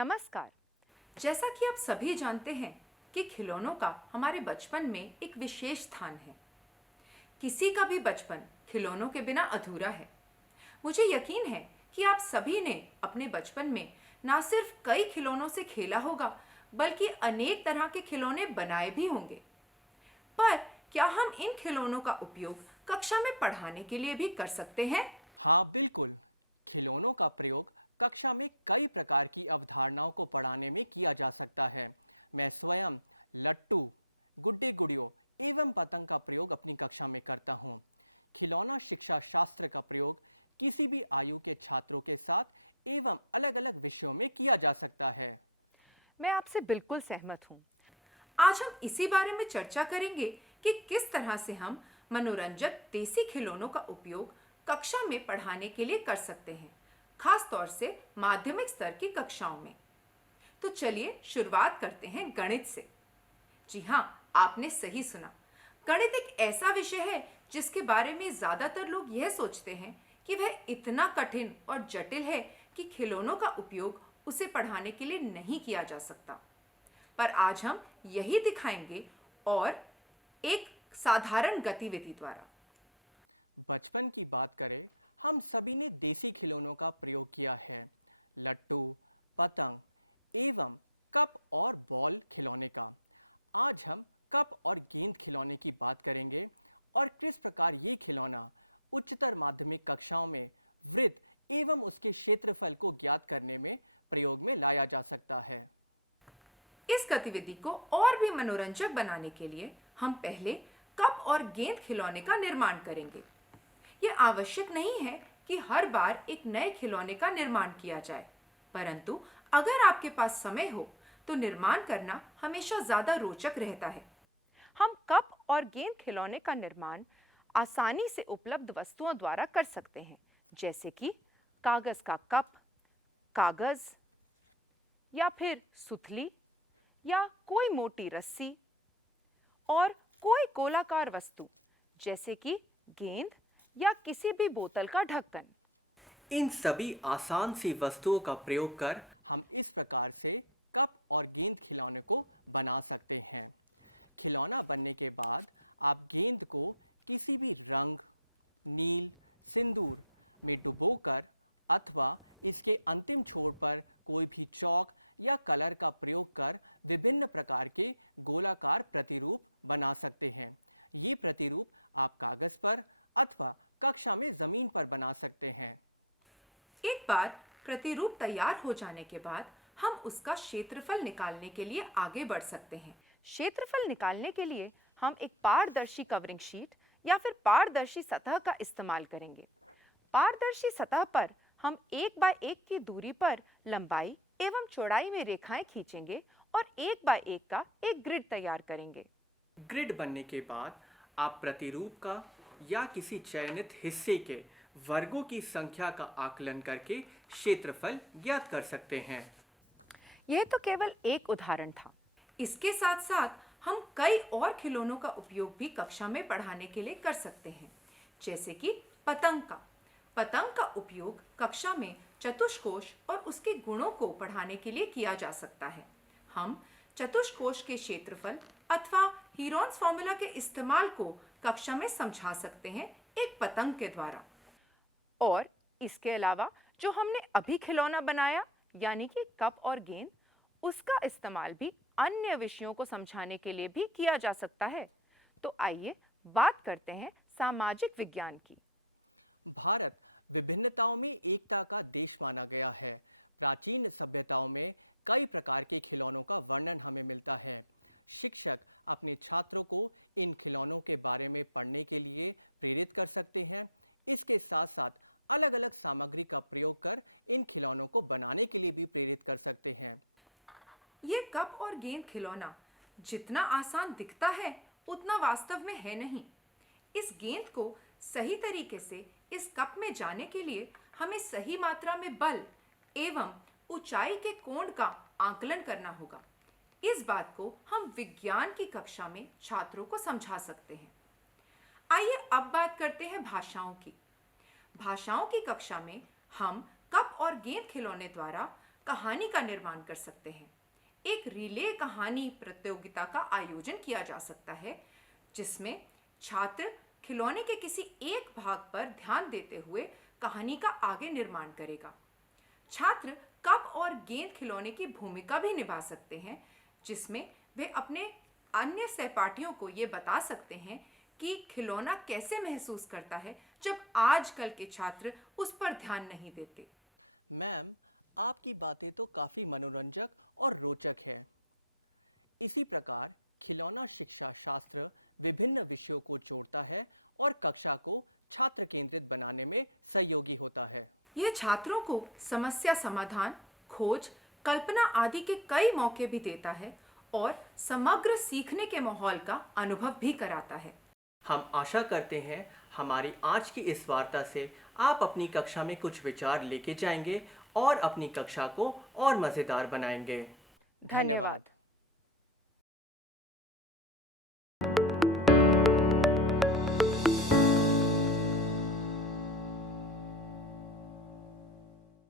नमस्कार। जैसा कि आप सभी जानते हैं कि खिलौनों का हमारे बचपन में एक विशेष स्थान है। किसी का भी बचपन खिलौनों के बिना अधूरा है। मुझे यकीन है कि आप सभी ने अपने बचपन में ना सिर्फ कई खिलौनों से खेला होगा, बल्कि अनेक तरह के खिलौने बनाए भी होंगे। पर क्या हम इन खिलौनों का उपयोग कक्षा में पढ़ाने के लिए भी कर सकते हैं? हाँ बिल्कुल। खिलौनों का प्रयोग कक्षा में कई प्रकार की अवधारणाओं को पढ़ाने में किया जा सकता है। मैं स्वयं लट्टू, गुड्डे गुड़ियों एवं पतंग का प्रयोग अपनी कक्षा में करता हूँ। खिलौना शिक्षा शास्त्र का प्रयोग किसी भी आयु के छात्रों के साथ एवं अलग अलग विषयों में किया जा सकता है। मैं आपसे बिल्कुल सहमत हूँ। आज हम इसी बारे में चर्चा करेंगे कि किस तरह से हम मनोरंजक देसी खिलौनों का उपयोग कक्षा में पढ़ाने के लिए कर सकते हैं, खास तौर से माध्यमिक स्तर की कक्षाओं में। तो चलिए शुरुआत करते हैं गणित से। जी हाँ, आपने सही सुना। गणित एक ऐसा विषय है जिसके बारे में ज्यादातर लोग यह सोचते हैं कि वह इतना कठिन और जटिल है कि खिलौनों का उपयोग उसे पढ़ाने के लिए नहीं किया जा सकता। पर आज हम यही दिखाएंगे, और एक साधारण गतिविधि द्वारा। बचपन की बात करें, हम सभी ने देसी खिलौनों का प्रयोग किया है। लट्टू, पतंग एवं कप और बॉल खिलौने का। आज हम कप और गेंद खिलौने की बात करेंगे और किस प्रकार ये खिलौना उच्चतर माध्यमिक कक्षाओं में वृत्त एवं उसके क्षेत्रफल को ज्ञात करने में प्रयोग में लाया जा सकता है। इस गतिविधि को और भी मनोरंजक बनाने के लिए हम पहले कप और गेंद खिलौने का निर्माण करेंगे। यह आवश्यक नहीं है कि हर बार एक नए खिलौने का निर्माण किया जाए, परंतु अगर आपके पास समय हो तो निर्माण करना हमेशा ज्यादा रोचक रहता है। हम कप और गेंद खिलौने का निर्माण आसानी से उपलब्ध वस्तुओं द्वारा कर सकते हैं, जैसे कि कागज का कप, कागज या फिर सुतली या कोई मोटी रस्सी, और कोई गोलाकार वस्तु जैसे कि गेंद या किसी भी बोतल का ढक्कन। इन सभी आसान सी वस्तुओं का प्रयोग कर हम इस प्रकार से कप और गेंद खिलौने को बना सकते हैं। खिलौना बनने के बाद आप गेंद को किसी भी रंग, नील, सिंदूर में डुबोकर अथवा इसके अंतिम छोर पर कोई भी चौक या कलर का प्रयोग कर विभिन्न प्रकार के गोलाकार प्रतिरूप बना सकते हैं। ये प्रतिरूप आप कागज पर अथवा कक्षा में जमीन पर बना सकते हैं। एक बार प्रतिरूप तैयार हो जाने के बाद हम उसका क्षेत्रफल निकालने के लिए आगे बढ़ सकते हैं। क्षेत्रफल निकालने के लिए हम एक पारदर्शी कवरिंग शीट या फिर पारदर्शी सतह का इस्तेमाल करेंगे। पारदर्शी सतह पर हम 1 बाय 1 की दूरी पर लंबाई एवं चौड़ाई में रेखाएं खींचेंगे और 1 बाय 1 का एक ग्रिड तैयार करेंगे। ग्रिड बनने के बाद आप प्रतिरूप का या किसी चयनित हिस्से के वर्गों की संख्या का आकलन करके क्षेत्रफल ज्ञात कर सकते हैं। यह तो केवल एक उदाहरण था। इसके साथ साथ हम कई और खिलौनों का उपयोग भी कक्षा में पढ़ाने के लिए कर सकते हैं, जैसे कि पतंग का। पतंग का उपयोग कक्षा में चतुष्कोश और उसके गुणों को पढ़ाने के लिए किया जा सकता है। हम चतुष्कोश के क्षेत्रफल अथवा हीरोन्स फॉर्मूला के इस्तेमाल को कक्षा में समझा सकते हैं एक पतंग के द्वारा। और इसके अलावा जो हमने अभी खिलौना बनाया यानी कि कप और गेंद, उसका इस्तेमाल भी अन्य विषयों को समझाने के लिए भी किया जा सकता है। तो आइए बात करते हैं सामाजिक विज्ञान की। भारत विभिन्नताओं में एकता का देश माना गया है। प्राचीन सभ्यताओं में कई प्रकार के खिलौनों का वर्णन हमें मिलता है। शिक्षक अपने छात्रों को इन खिलौनों के बारे में पढ़ने के लिए प्रेरित कर सकते हैं। इसके साथ साथ अलग अलग सामग्री का प्रयोग कर इन खिलौनों को बनाने के लिए भी प्रेरित कर सकते हैं। ये कप और गेंद खिलौना जितना आसान दिखता है उतना वास्तव में है नहीं। इस गेंद को सही तरीके से इस कप में जाने के लिए हमें सही मात्रा में बल एवं ऊंचाई के कोण का आकलन करना होगा। इस बात को हम विज्ञान की कक्षा में छात्रों को समझा सकते हैं। आइए अब बात करते हैं भाषाओं की। भाषाओं की कक्षा में हम कप और गेंद खिलौने द्वारा कहानी का निर्माण कर सकते हैं। एक रिले कहानी प्रतियोगिता का आयोजन किया जा सकता है, जिसमें छात्र खिलौने के किसी एक भाग पर ध्यान देते हुए कहानी का आगे निर्माण करेगा। छात्र कप और गेंद खिलौने की भूमिका भी निभा सकते हैं, जिसमें वे अपने अन्य सहपाठियों को ये बता सकते हैं कि खिलौना कैसे महसूस करता है जब आजकल के छात्र उस पर ध्यान नहीं देते। मैम, आपकी बातें तो काफी मनोरंजक और रोचक है। इसी प्रकार खिलौना शिक्षा शास्त्र विभिन्न विषयों को जोड़ता है और कक्षा को छात्र केंद्रित बनाने में सहयोगी होता है। यह छात्रों को समस्या समाधान, खोज, कल्पना आदि के कई मौके भी देता है और समग्र सीखने के माहौल का अनुभव भी कराता है। हम आशा करते हैं हमारी आज की इस वार्ता से आप अपनी कक्षा में कुछ विचार लेके जाएंगे और अपनी कक्षा को और मज़ेदार बनाएंगे। धन्यवाद।